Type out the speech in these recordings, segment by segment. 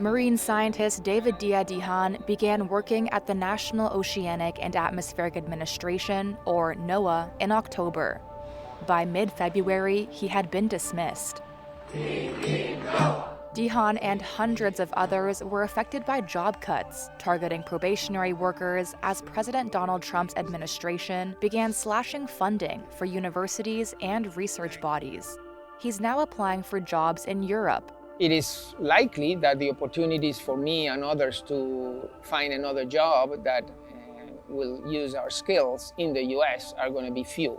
Marine scientist David Dia-Dihan began working at the National Oceanic and Atmospheric Administration, or NOAA, in October. By mid-February, he had been dismissed. Dihan and hundreds of others were affected by job cuts, targeting probationary workers as President Donald Trump's administration began slashing funding for universities and research bodies. He's now applying for jobs in Europe. It is likely that the opportunities for me and others to find another job that will use our skills in the US are going to be few.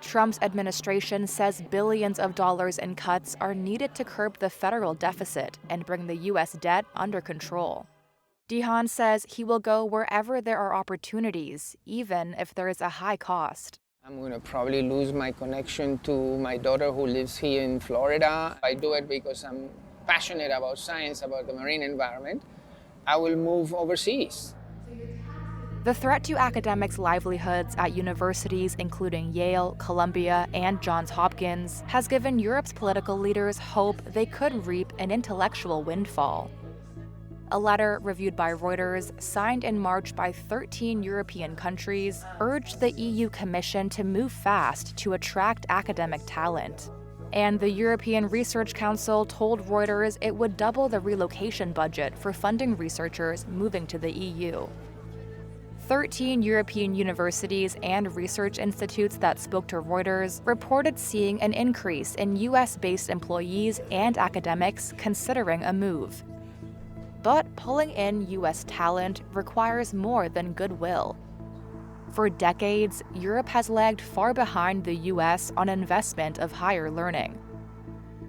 Trump's administration says billions of dollars in cuts are needed to curb the federal deficit and bring the U.S. debt under control. Dihan says he will go wherever there are opportunities, even if there is a high cost. I'm going to probably lose my connection to my daughter who lives here in Florida. I do it because I'm passionate about science, about the marine environment. I will move overseas. The threat to academics' livelihoods at universities including Yale, Columbia, and Johns Hopkins has given Europe's political leaders hope they could reap an intellectual windfall. A letter reviewed by Reuters, signed in March by 13 European countries, urged the EU Commission to move fast to attract academic talent. And the European Research Council told Reuters it would double the relocation budget for funding researchers moving to the EU. 13 European universities and research institutes that spoke to Reuters reported seeing an increase in US-based employees and academics considering a move. But pulling in US talent requires more than goodwill. For decades, Europe has lagged far behind the US on investment of higher learning.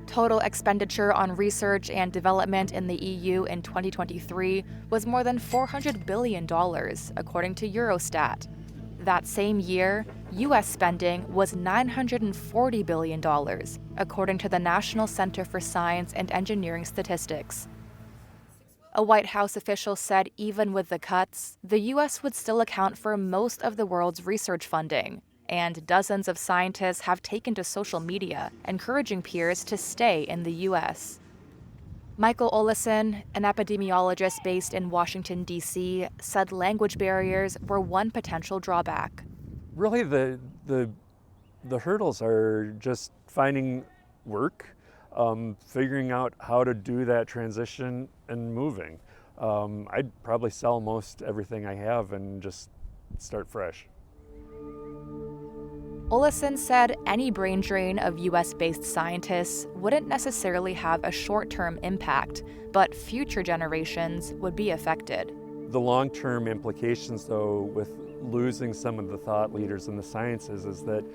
Total expenditure on research and development in the EU in 2023 was more than $400 billion, according to Eurostat. That same year, U.S. spending was $940 billion, according to the National Center for Science and Engineering Statistics. A White House official said even with the cuts, the U.S. would still account for most of the world's research funding, and dozens of scientists have taken to social media, encouraging peers to stay in the U.S. Michael Olesen, an epidemiologist based in Washington, D.C., said language barriers were one potential drawback. Really, the hurdles are just finding work, figuring out how to do that transition and moving. I'd probably sell most everything I have and just start fresh. Olesen said any brain drain of US-based scientists wouldn't necessarily have a short-term impact, but future generations would be affected. The long-term implications, though, with losing some of the thought leaders in the sciences is that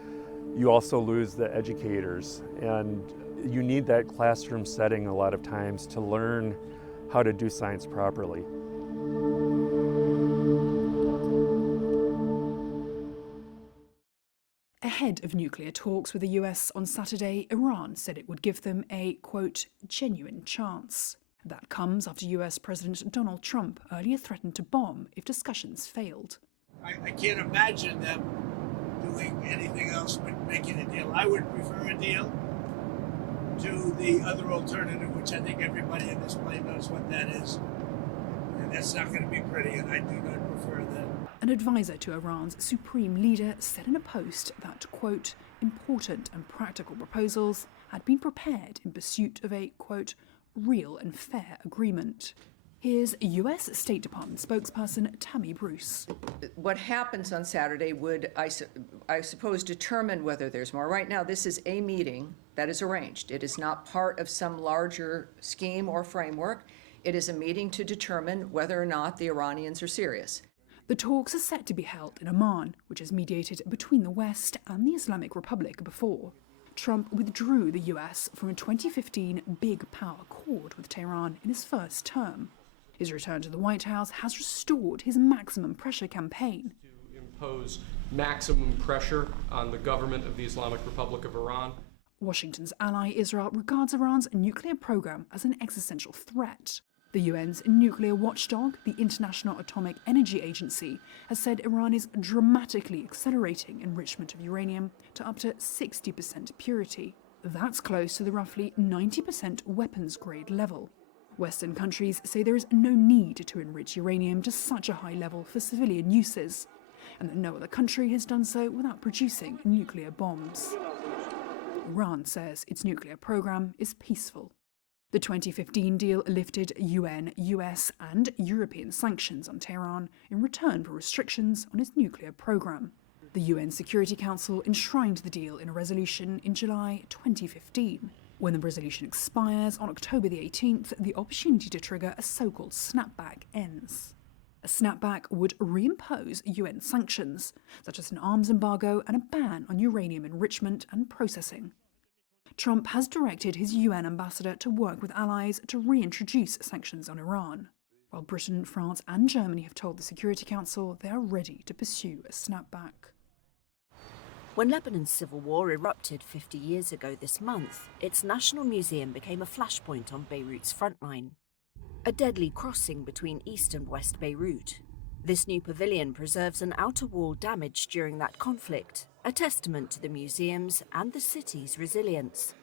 you also lose the educators, and you need that classroom setting a lot of times to learn how to do science properly. Ahead of nuclear talks with the US on Saturday, Iran said it would give them a, quote, genuine chance. That comes after US President Donald Trump earlier threatened to bomb if discussions failed. I can't imagine them doing anything else but making a deal. I would prefer a deal to the other alternative, which I think everybody in this plane knows what that is. And that's not going to be pretty, and I do not prefer that. An advisor to Iran's supreme leader said in a post that, quote, important and practical proposals had been prepared in pursuit of a, quote, real and fair agreement. Here's US State Department spokesperson Tammy Bruce. What happens on Saturday would, I suppose, determine whether there's more. Right now, this is a meeting that is arranged. It is not part of some larger scheme or framework. It is a meeting to determine whether or not the Iranians are serious. The talks are set to be held in Oman, which has mediated between the West and the Islamic Republic before. Trump withdrew the US from a 2015 big power accord with Tehran in his first term. His return to the White House has restored his maximum pressure campaign. To impose maximum pressure on the government of the Islamic Republic of Iran. Washington's ally Israel regards Iran's nuclear program as an existential threat. The UN's nuclear watchdog, the International Atomic Energy Agency, has said Iran is dramatically accelerating enrichment of uranium to up to 60% purity. That's close to the roughly 90% weapons-grade level. Western countries say there is no need to enrich uranium to such a high level for civilian uses, and that no other country has done so without producing nuclear bombs. Iran says its nuclear program is peaceful. The 2015 deal lifted UN, US, and European sanctions on Tehran in return for restrictions on its nuclear program. The UN Security Council enshrined the deal in a resolution in July 2015. When the resolution expires on October the 18th, the opportunity to trigger a so-called snapback ends. A snapback would reimpose UN sanctions, such as an arms embargo and a ban on uranium enrichment and processing. Trump has directed his UN ambassador to work with allies to reintroduce sanctions on Iran, while Britain, France, and Germany have told the Security Council they are ready to pursue a snapback. When Lebanon's civil war erupted 50 years ago this month, its National Museum became a flashpoint on Beirut's frontline. A deadly crossing between east and west Beirut. This new pavilion preserves an outer wall damaged during that conflict, a testament to the museum's and the city's resilience,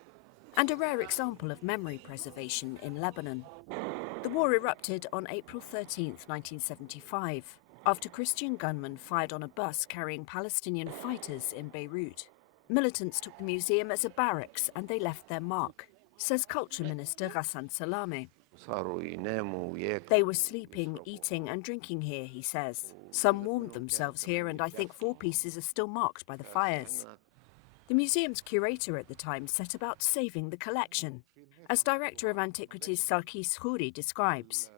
and a rare example of memory preservation in Lebanon. The war erupted on April 13, 1975, after Christian gunmen fired on a bus carrying Palestinian fighters in Beirut. Militants took the museum as a barracks and they left their mark, says Culture Minister Ghassan Salameh. They were sleeping, eating and drinking here, he says. Some warmed themselves here and I think 4 pieces are still marked by the fires. The museum's curator at the time set about saving the collection, as Director of Antiquities Sarkis Khouri describes.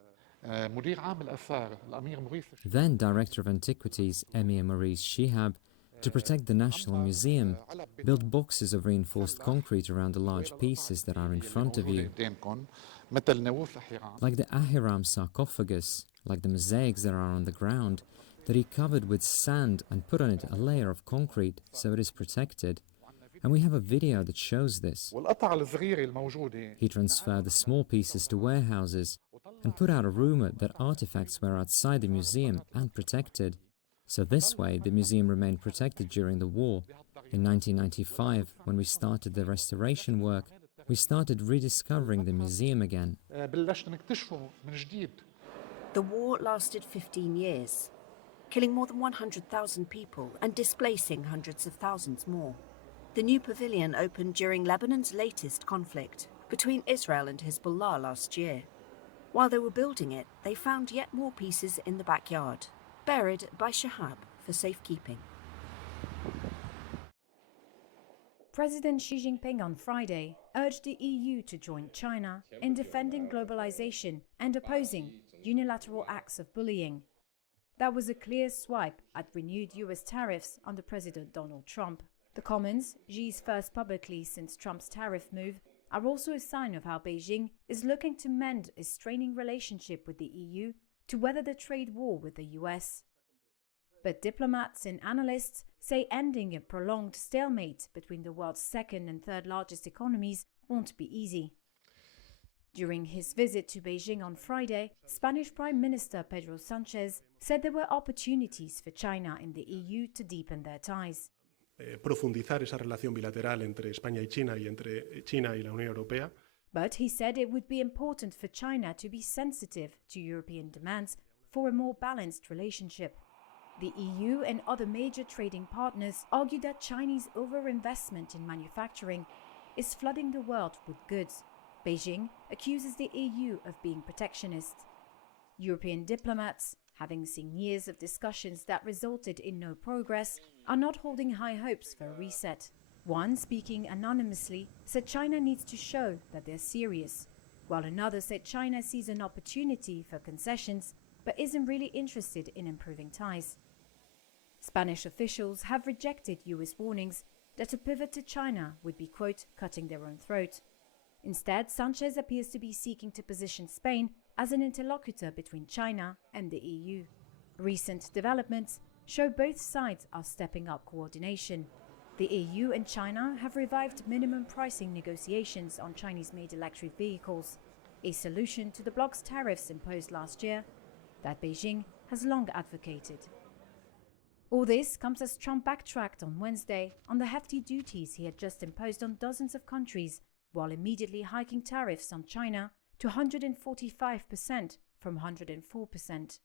Then Director of Antiquities Emir Maurice Shihab, to protect the National Museum, built boxes of reinforced concrete around the large pieces that are in front of you. Like the Ahiram sarcophagus, like the mosaics that are on the ground, that he covered with sand and put on it a layer of concrete so it is protected. And we have a video that shows this. He transferred the small pieces to warehouses and put out a rumor that artifacts were outside the museum and protected. So this way, the museum remained protected during the war. In 1995, when we started the restoration work, we started rediscovering the museum again. The war lasted 15 years, killing more than 100,000 people and displacing hundreds of thousands more. The new pavilion opened during Lebanon's latest conflict between Israel and Hezbollah last year. While they were building it, they found yet more pieces in the backyard, buried by Shihab for safekeeping. President Xi Jinping on Friday urged the EU to join China in defending globalization and opposing unilateral acts of bullying. That was a clear swipe at renewed US tariffs under President Donald Trump. The comments, Xi's first publicly since Trump's tariff move, are also a sign of how Beijing is looking to mend its straining relationship with the EU to weather the trade war with the US. But diplomats and analysts say ending a prolonged stalemate between the world's second and third largest economies won't be easy. During his visit to Beijing on Friday, Spanish Prime Minister Pedro Sánchez said there were opportunities for China and the EU to deepen their ties. Profundizar esa relación bilateral entre España y China y entre China y la Unión Europea. But he said it would be important for China to be sensitive to European demands for a more balanced relationship. The EU and other major trading partners argue that Chinese overinvestment in manufacturing is flooding the world with goods. Beijing accuses the EU of being protectionist. European diplomats, having seen years of discussions that resulted in no progress, are not holding high hopes for a reset. One, speaking anonymously, said China needs to show that they're serious, while another said China sees an opportunity for concessions but isn't really interested in improving ties. Spanish officials have rejected US warnings that a pivot to China would be, quote, cutting their own throat. Instead, Sánchez appears to be seeking to position Spain as an interlocutor between China and the EU. Recent developments show both sides are stepping up coordination. The EU and China have revived minimum pricing negotiations on Chinese-made electric vehicles, a solution to the bloc's tariffs imposed last year that Beijing has long advocated. All this comes as Trump backtracked on Wednesday on the hefty duties he had just imposed on dozens of countries, while immediately hiking tariffs on China to 145% from 104%.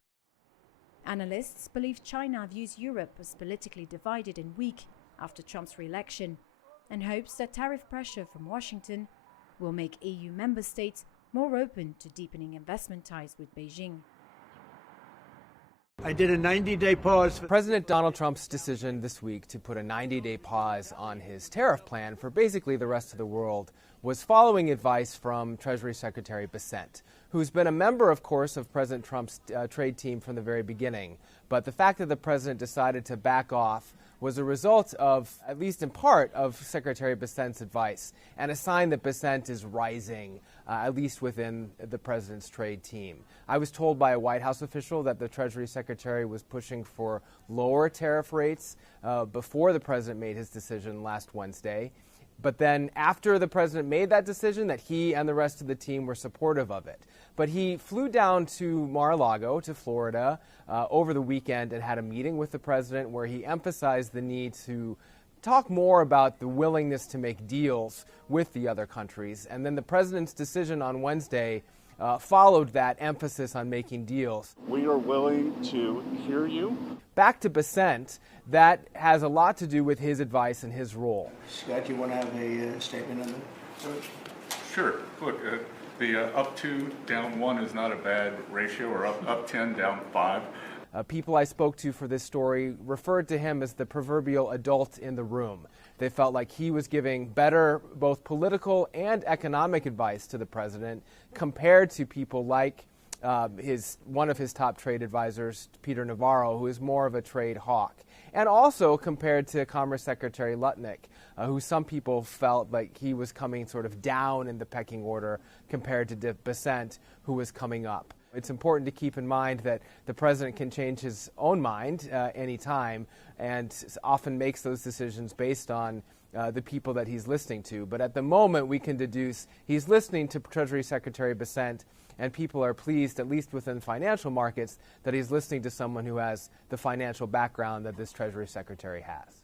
Analysts believe China views Europe as politically divided and weak after Trump's re-election, and hopes that tariff pressure from Washington will make EU member states more open to deepening investment ties with Beijing. I did a 90-day pause. President Donald Trump's decision this week to put a 90-day pause on his tariff plan for basically the rest of the world was following advice from Treasury Secretary Bessent, who's been a member, of course, of President Trump's trade team from the very beginning. But the fact that the president decided to back off was a result of, at least in part, of Secretary Bessent's advice, and a sign that Bessent is rising, at least within the president's trade team. I was told by a White House official that the Treasury Secretary was pushing for lower tariff rates before the president made his decision last Wednesday. But then after the president made that decision, that he and the rest of the team were supportive of it. But he flew down to Mar-a-Lago, to Florida, over the weekend and had a meeting with the president where he emphasized the need to talk more about the willingness to make deals with the other countries. And then the president's decision on Wednesday followed that emphasis on making deals. We are willing to hear you. Back to Bessent, that has a lot to do with his advice and his role. Scott, you want to have a statement on that? Sure. Look, the up 2, down 1 is not a bad ratio, or up 10, down 5. People I spoke to for this story referred to him as the proverbial adult in the room. They felt like he was giving better both political and economic advice to the president compared to people like one of his top trade advisors, Peter Navarro, who is more of a trade hawk. And also compared to Commerce Secretary Lutnick, who some people felt like he was coming sort of down in the pecking order compared to Bessent, who was coming up. It's important to keep in mind that the president can change his own mind any time and often makes those decisions based on the people that he's listening to. But at the moment, we can deduce he's listening to Treasury Secretary Bessent, and people are pleased, at least within financial markets, that he's listening to someone who has the financial background that this Treasury Secretary has.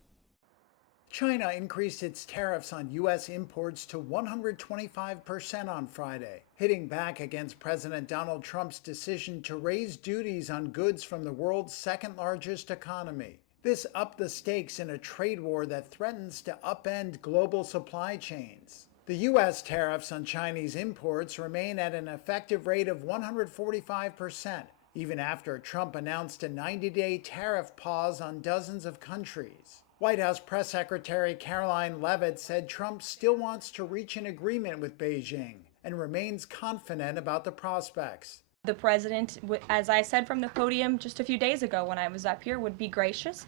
China increased its tariffs on U.S. imports to 125% on Friday, hitting back against President Donald Trump's decision to raise duties on goods from the world's second-largest economy. This upped the stakes in a trade war that threatens to upend global supply chains. The U.S. tariffs on Chinese imports remain at an effective rate of 145%, even after Trump announced a 90-day tariff pause on dozens of countries. White House Press Secretary Caroline Leavitt said Trump still wants to reach an agreement with Beijing and remains confident about the prospects. The president, as I said from the podium just a few days ago when I was up here, would be gracious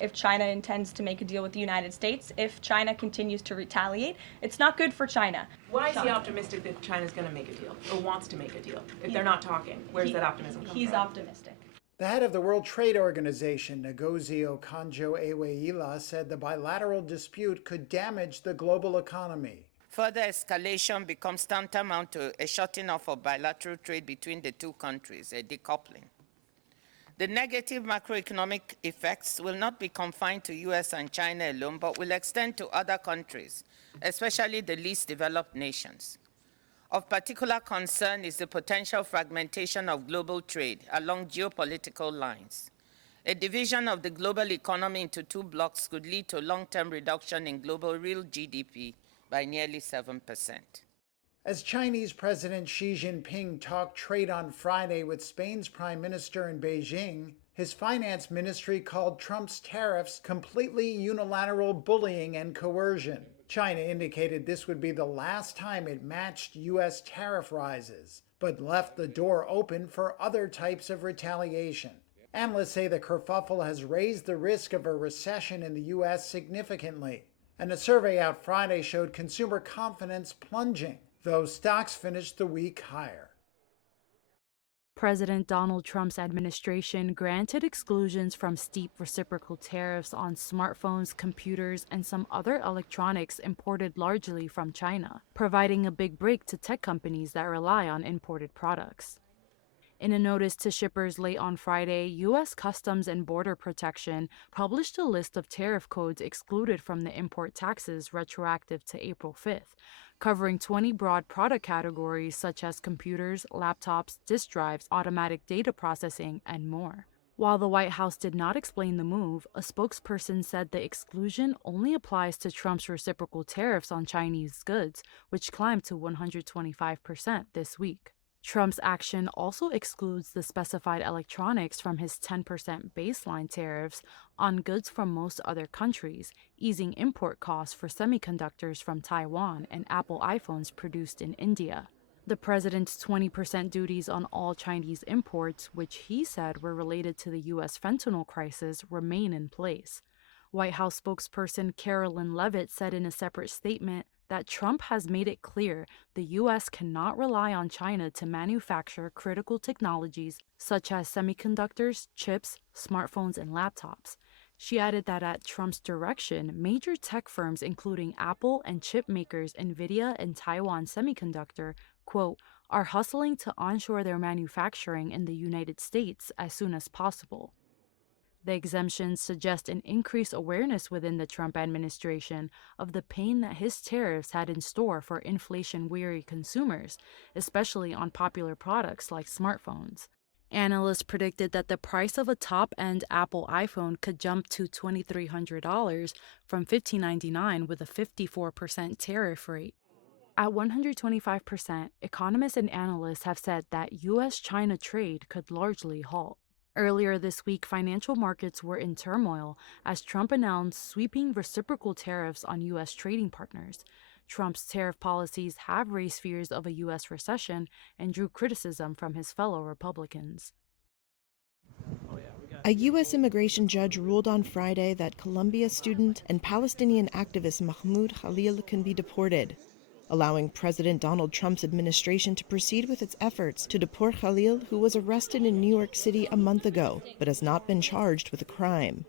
if China intends to make a deal with the United States. If China continues to retaliate, it's not good for China. Why is he optimistic that China's going to make a deal or wants to make a deal if they're not talking? Where's that optimism come from? He's optimistic. The head of the World Trade Organization, Ngozi Okonjo-Iweala, said the bilateral dispute could damage the global economy. Further escalation becomes tantamount to a shutting off of bilateral trade between the two countries, a decoupling. The negative macroeconomic effects will not be confined to US and China alone, but will extend to other countries, especially the least developed nations. Of particular concern is the potential fragmentation of global trade along geopolitical lines. A division of the global economy into two blocks could lead to long-term reduction in global real GDP by nearly 7%. As Chinese President Xi Jinping talked trade on Friday with Spain's Prime Minister in Beijing, his finance ministry called Trump's tariffs completely unilateral bullying and coercion. China indicated this would be the last time it matched U.S. tariff rises, but left the door open for other types of retaliation. Analysts say the kerfuffle has raised the risk of a recession in the U.S. significantly, and a survey out Friday showed consumer confidence plunging, though stocks finished the week higher. President Donald Trump's administration granted exclusions from steep reciprocal tariffs on smartphones, computers, and some other electronics imported largely from China, providing a big break to tech companies that rely on imported products. In a notice to shippers late on Friday, U.S. Customs and Border Protection published a list of tariff codes excluded from the import taxes retroactive to April 5th, covering 20 broad product categories such as computers, laptops, disk drives, automatic data processing, and more. While the White House did not explain the move, a spokesperson said the exclusion only applies to Trump's reciprocal tariffs on Chinese goods, which climbed to 125% this week. Trump's action also excludes the specified electronics from his 10% baseline tariffs on goods from most other countries, easing import costs for semiconductors from Taiwan and Apple iPhones produced in India. The president's 20% duties on all Chinese imports, which he said were related to the U.S. fentanyl crisis, remain in place. White House spokesperson Carolyn Leavitt said in a separate statement that Trump has made it clear the U.S. cannot rely on China to manufacture critical technologies such as semiconductors, chips, smartphones, and laptops. She added that at Trump's direction, major tech firms including Apple and chip makers NVIDIA and Taiwan Semiconductor, quote, are hustling to onshore their manufacturing in the United States as soon as possible. The exemptions suggest an increased awareness within the Trump administration of the pain that his tariffs had in store for inflation-weary consumers, especially on popular products like smartphones. Analysts predicted that the price of a top-end Apple iPhone could jump to $2,300 from $1,599 with a 54% tariff rate. At 125%, economists and analysts have said that U.S.-China trade could largely halt. Earlier this week, financial markets were in turmoil as Trump announced sweeping reciprocal tariffs on U.S. trading partners. Trump's tariff policies have raised fears of a U.S. recession and drew criticism from his fellow Republicans. A U.S. immigration judge ruled on Friday that Columbia student and Palestinian activist Mahmoud Khalil can be deported, allowing President Donald Trump's administration to proceed with its efforts to deport Khalil, who was arrested in New York City a month ago, but has not been charged with a crime.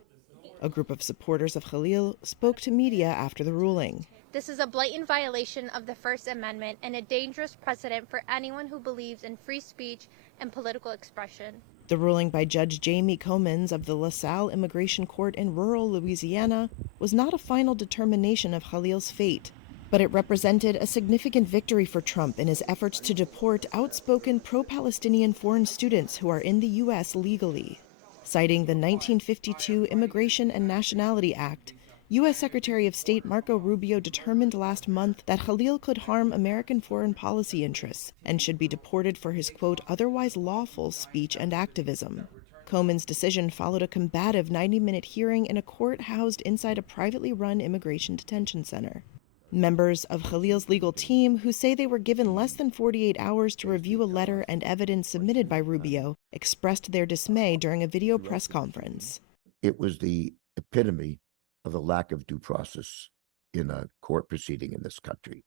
A group of supporters of Khalil spoke to media after the ruling. This is a blatant violation of the First Amendment and a dangerous precedent for anyone who believes in free speech and political expression. The ruling by Judge Jamie Comins of the LaSalle Immigration Court in rural Louisiana was not a final determination of Khalil's fate, but it represented a significant victory for Trump in his efforts to deport outspoken pro-Palestinian foreign students who are in the U.S. legally. Citing the 1952 Immigration and Nationality Act, U.S. Secretary of State Marco Rubio determined last month that Khalil could harm American foreign policy interests and should be deported for his, quote, otherwise lawful speech and activism. Comins' decision followed a combative 90-minute hearing in a court housed inside a privately run immigration detention center. Members of Khalil's legal team, who say they were given less than 48 hours to review a letter and evidence submitted by Rubio, expressed their dismay during a video press conference. It was the epitome of the lack of due process in a court proceeding in this country.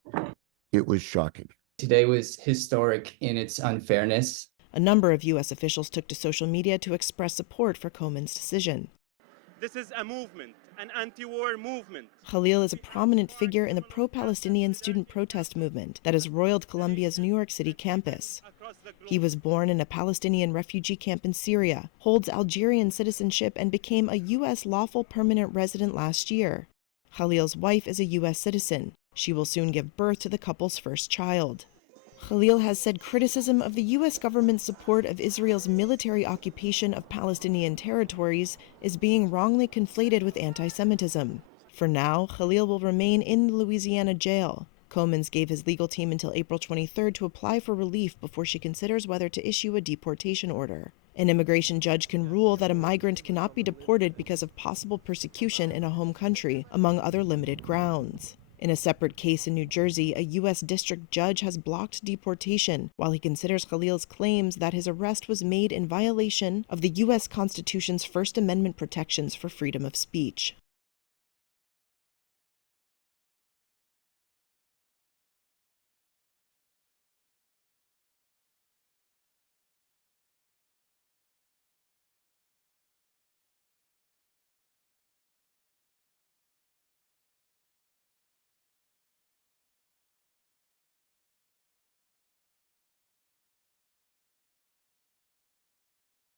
It was shocking. Today was historic in its unfairness. A number of U.S. officials took to social media to express support for Comins' decision. This is a movement, an anti-war movement. Khalil is a prominent figure in the pro-Palestinian student protest movement that has roiled Columbia's New York City campus. He was born in a Palestinian refugee camp in Syria, holds Algerian citizenship, and became a U.S. lawful permanent resident last year. Khalil's wife is a U.S. citizen. She will soon give birth to the couple's first child. Khalil has said criticism of the U.S. government's support of Israel's military occupation of Palestinian territories is being wrongly conflated with anti-Semitism. For now, Khalil will remain in the Louisiana jail. Comins gave his legal team until April 23rd to apply for relief before she considers whether to issue a deportation order. An immigration judge can rule that a migrant cannot be deported because of possible persecution in a home country, among other limited grounds. In a separate case in New Jersey, a U.S. district judge has blocked deportation while he considers Khalil's claims that his arrest was made in violation of the U.S. Constitution's First Amendment protections for freedom of speech.